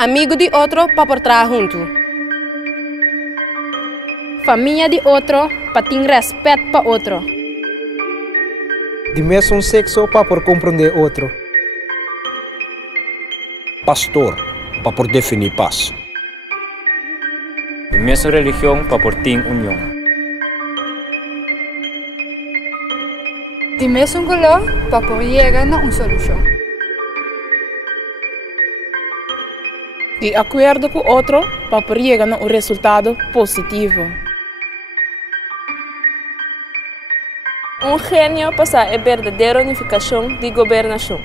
Amigo de otro para por trabajar junto. Familia de otro para tener respeto para otro. De mesmo sexo para por compreender otro. Pastor para por definir paz. De mesma religião para por ter união. De mesmo color para por llegar a una solución. De acuerdo com o outro para por chegar a um resultado positivo. Genio para a verdadeira unificação de governação.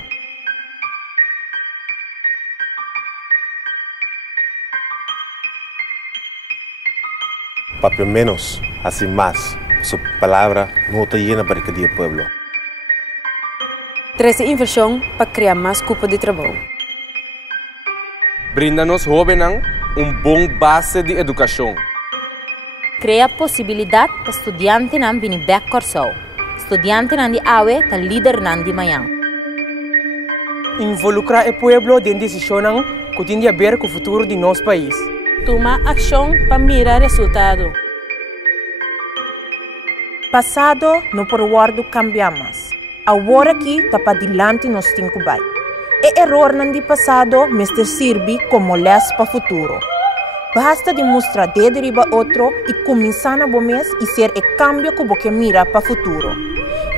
Papel menos, así más. Su palabra no está llena para que día pueblo. 13 inversão para criar mais cupo de trabalho. Brinda-nos jovens bom base de educação. Cria possibilidade para estudiantes não vir back corsau. Estudiantes não de awe tá líder não de manhã. Involucrar o pueblo em decisões que tem a ver com o futuro de nosso país. Toma ação para mirar resultado. Passado no por guardo cambiamos. Agora aqui está para dilante nos cinco vai. E error não de passado mestre serve como les para futuro. Basta demonstrar de deriva outro e começar na bom mês e ser o cambio que você mira para futuro.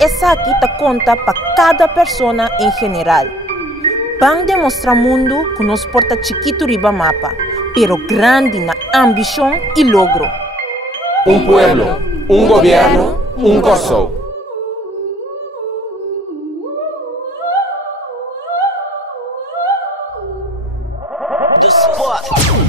Essa aqui está conta para cada pessoa em geral. Vamos demonstrar mundo que nos porta chiquito riba mapa, pero grande na ambição e logro. Pueblo, governo, Corsou. The spot.